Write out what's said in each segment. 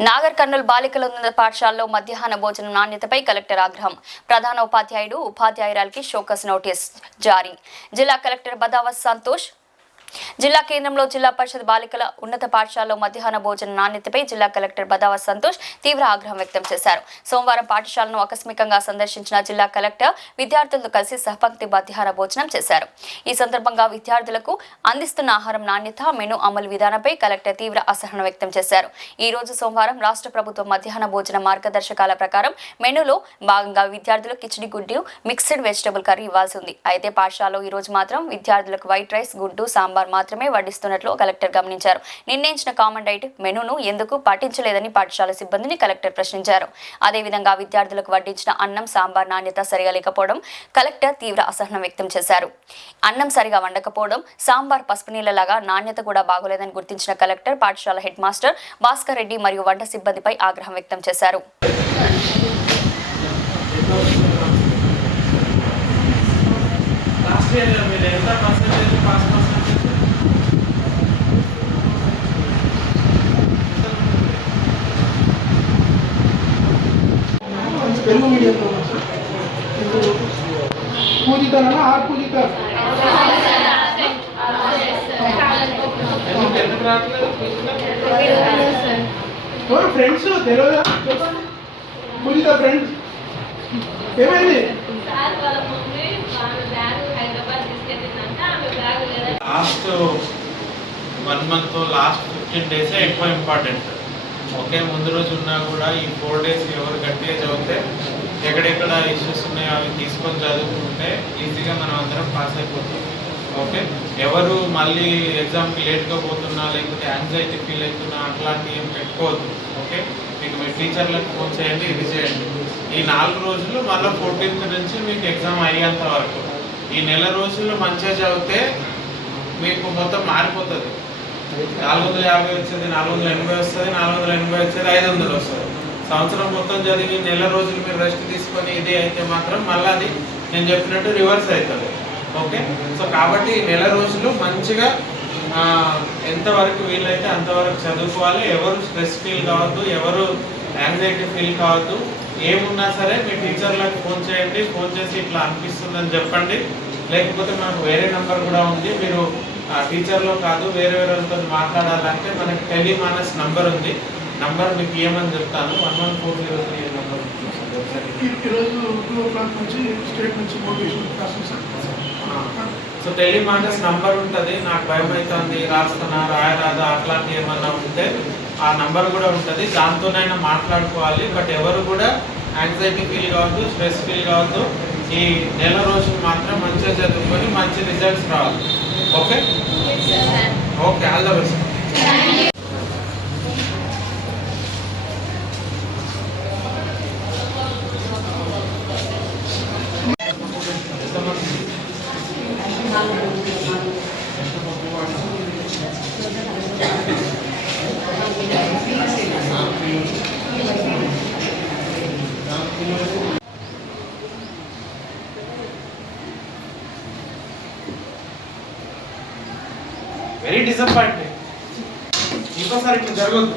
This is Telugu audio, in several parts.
నాగర్ కర్నూల్ బాలికల ఉన్నత పాఠశాలలో మధ్యాహ్న భోజనం నాణ్యతపై కలెక్టర్ ఆగ్రహం. ప్రధాన ఉపాధ్యాయుడు ఉపాధ్యాయురాలికి షోకాస్ నోటీస్ జారీ. జిల్లా కలెక్టర్ బదావత్ సంతోష్ జిల్లా కేంద్రంలో జిల్లా పరిషత్ బాలికల ఉన్నత పాఠశాలలో మధ్యాహ్న భోజన నాణ్యతపై జిల్లా కలెక్టర్ బదావత్ సంతోష్ తీవ్ర ఆగ్రహం వ్యక్తం చేశారు. సోమవారం పాఠశాలను ఆకస్మికంగా సందర్శించిన జిల్లా కలెక్టర్ విద్యార్థులతో కలిసి సహపంక్తి మధ్యాహ్న భోజనం చేశారు. ఈ సందర్భంగా విద్యార్థులకు అందిస్తున్న ఆహారం నాణ్యత, మెను అమలు విధానంపై కలెక్టర్ తీవ్ర అసహనం వ్యక్తం చేశారు. ఈ రోజు సోమవారం రాష్ట్ర ప్రభుత్వం మధ్యాహ్న భోజన మార్గదర్శకాల ప్రకారం మెనూలో భాగంగా విద్యార్థులు కిచిడి గుడ్డు, మిక్స్డ్ వెజిటబుల్ కర్రీ ఇవ్వాల్సి ఉంది. అయితే పాఠశాలలో ఈ రోజు మాత్రం విద్యార్థులకు వైట్ రైస్, గుడ్డు, సాంబార్ మాత్రమే వడ్డిస్తున్నట్లు కలెక్టర్ గమనించారు. నిర్ణయించిన కామన్ డైట్ మెనూను ఎందుకు పాటించలేదని పాఠశాల సిబ్బందిని కలెక్టర్ ప్రశ్నించారు. అదేవిధంగా విద్యార్థులకు వడ్డించిన అన్నం, సాంబార్ నాణ్యత సరిగా లేకపోవడం కలెక్టర్ తీవ్ర అసహనం వ్యక్తం చేశారు. అన్నం సరిగా వండకపోవడం, సాంబార్ పసుపు నీళ్లలాగా నాణ్యత కూడా బాగోలేదని గుర్తించిన కలెక్టర్ పాఠశాల హెడ్ మాస్టర్ భాస్కర్ రెడ్డి మరియు వంట సిబ్బందిపై ఆగ్రహం వ్యక్తం చేశారు. తెలుగు మీడియంలో పూజితానా ఆర్ పూజిత ఫ్రెండ్స్ తెలియదా చెప్పండి. పూజిత ఫ్రెండ్స్ ఏమైంది? లాస్ట్ 1 month లాస్ట్ 15 days ఎక్కువ ఇంపార్టెంట్. ఒకే ముందు రోజు ఉన్నా కూడా ఈ 4 days ఎవరు గట్టిగా చదివితే ఎక్కడెక్కడ ఇష్యూస్ ఉన్నాయో అవి తీసుకొని చదువుకుంటే ఈజీగా మనం అందరం పాస్ అయిపోతాం. ఓకే, ఎవరు మళ్ళీ ఎగ్జామ్కి లేట్గా పోతున్నా లేకపోతే యాంగ్జైటీ ఫీల్ అవుతున్నా అట్లాంటివి ఏం పెట్టుకోవద్దు. ఓకే, మీకు మీ టీచర్లకు ఫోన్ చేయండి, ఇది చేయండి. ఈ 4 రోజులు మళ్ళీ 14th నుంచి మీకు ఎగ్జామ్ అయ్యేంత వరకు ఈ నెల రోజులు మంచిగా చదివితే మీకు మొత్తం మారిపోతుంది. 450 వచ్చేది 480 వస్తుంది, 480 వచ్చేది 500 వస్తుంది. సంవత్సరం మొత్తం చదివి నెల రోజులు మీరు రెస్ట్ తీసుకొని ఇది అయితే మాత్రం మళ్ళీ అది నేను చెప్పినట్టు రివర్స్ అవుతుంది. ఓకే, సో కాబట్టి ఈ నెల రోజులు మంచిగా ఎంతవరకు వీలైతే అంతవరకు చదువుకోవాలి. ఎవరు స్ట్రెస్ ఫీల్ కావద్దు, ఎవరు యాంగ్జైటీ ఫీల్ కావద్దు. ఏమున్నా సరే మీ టీచర్లకు ఫోన్ చేయండి, ఫోన్ చేసి ఇట్లా అనిపిస్తుందని చెప్పండి. లేకపోతే మనకు వేరే నెంబర్ కూడా ఉంది, మీరు టీచర్లో కాదు వేరే వాళ్ళతో మాట్లాడాలంటే మనకి టెలిమానస్ నంబర్ ఉంది. నంబర్ మీకు ఏమని చెప్తాను, 11403 నెంబర్. సో టెలిమానస్ నంబర్ ఉంటుంది. నాకు భయం అవుతుంది, రాస్తున్నా రాయరాదా అట్లాంటివి ఏమన్నా ఉంటే ఆ నంబర్ కూడా ఉంటుంది, దాంతోనైనా మాట్లాడుకోవాలి. బట్ ఎవరు కూడా యాంగ్జైటీ ఫీల్ కావద్దు, స్ట్రెస్ ఫీల్ కావద్దు. ఈ నెల రోజులు మాత్రం మంచిగా చదువుకొని మంచి రిజల్ట్స్ రావాలి. Okay okay, all the best. Very disappointed. ఇంకోసారి ఇట్లా జరగదు.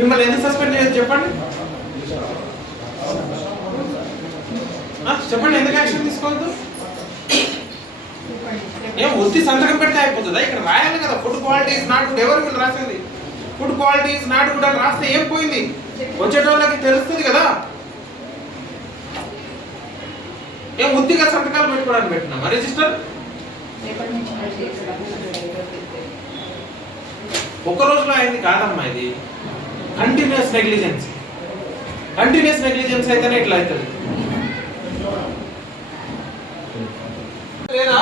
మిమ్మల్ని ఎందుకు సస్పెండ్ చేయదు చెప్పండి. చెప్పండి, ఎందుకు యాక్షన్ తీసుకోవద్దు? ఏం ఉత్తి సంతకం పెడితే అయిపోతుందా? ఇక్కడ రాయాలి కదా, food quality is not good. ఎవరు వీళ్ళు రాసింది? Food quality is not good అని రాస్తే ఏం పోయింది? వచ్చేటోళ్ళకి తెలుస్తుంది కదా. ఏం ఉత్తిగా సంతకాలు పెట్టుకోవడానికి పెట్టినామా రిజిస్టర్? ఒక్క రోజులో అయింది కాదమ్మా, ఇది కంటిన్యూస్ నెగ్లిజెన్స్. కంటిన్యూస్ నెగ్లిజెన్స్ అయితేనే ఇట్లా అవుతుంది. లేదా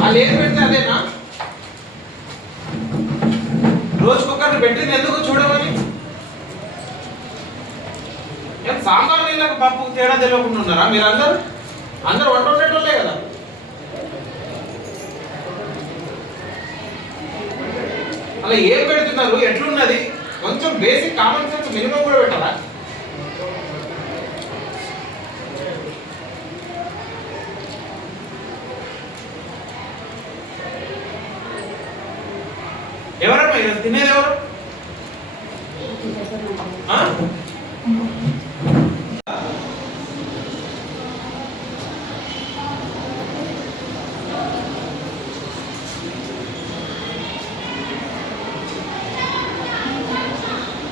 వాళ్ళు ఏం పెడితే అదేనా? రోజుకొకరిని పెట్టింది ఎందుకు చూడమని? ఏం సాంబార్ నీళ్ళకు పప్పు తేడా తెలియకుండా ఉన్నారా మీరు అందరూ వంట ఉండేటోళ్ళే కదా. అలా ఏం పెడుతున్నారు, ఎట్లున్నది, కొంచెం బేసిక్ కామన్ సెన్స్ మినిమం కూడా పెట్టారా? ఎవరమ్మా ఇది తినేది ఎవరు?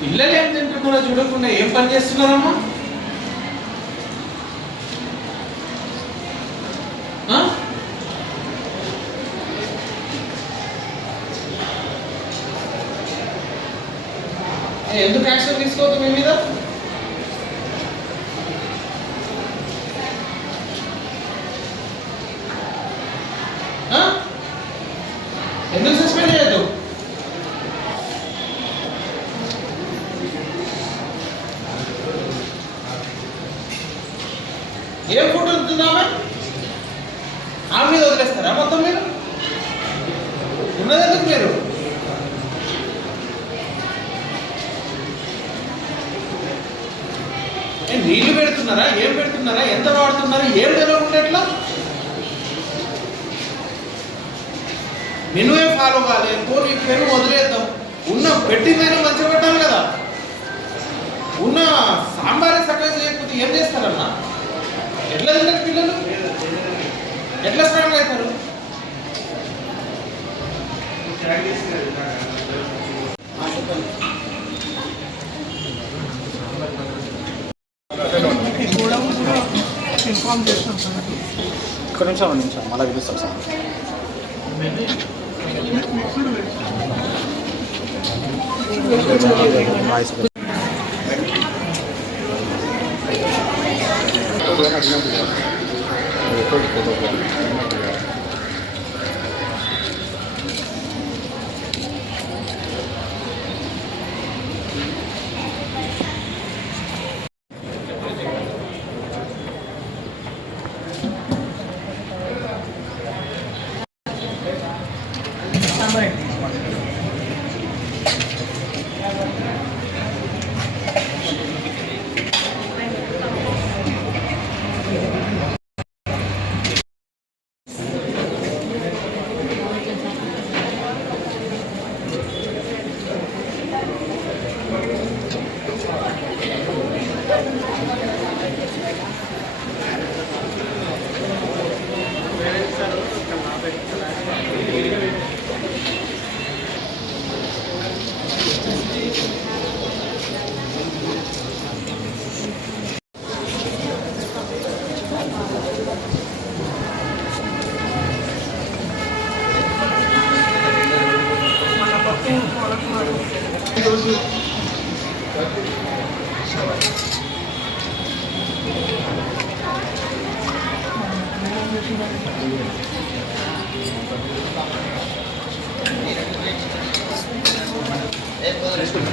పిల్లలు ఏం తింటున్నారో చూడకుండా ఏం పని చేస్తున్నారమ్మా? ఎందుకు యాక్షన్ తీసుకోవద్దు మీ మీద? ఎందుకు సస్పెండ్ చేయొద్దు? ఏం ఫోటో ఉంటుందామె? ఆమె మీద వదిలేస్తారా మొత్తం మీరు? ఉన్నదెందుకు మీరు? నీళ్లు పెడుతున్నారా, ఏం పెడుతున్నారా, ఎంత వాడుతున్నారా, ఏం తెలియకుండా ఎట్లా? మెనువే ఫాలో కావాలి, పోనీ పెరుగు వదిలేద్దాం. ఉన్న పెట్టిందైనా మంచిగా పెట్టాలి కదా. ఉన్న సాంబారే చక్కగా చేయకపోతే ఏం చేస్తారన్నా? ఎట్లా తింటారు పిల్లలు? ఎట్లా స్ట్రాంగ్ అవుతారు? ఇన్ఫార్మ్ చేస్తాం సార్. ఒక్క నిమిషం మళ్ళీ పిలుస్తాం సార్. Voice Let's go.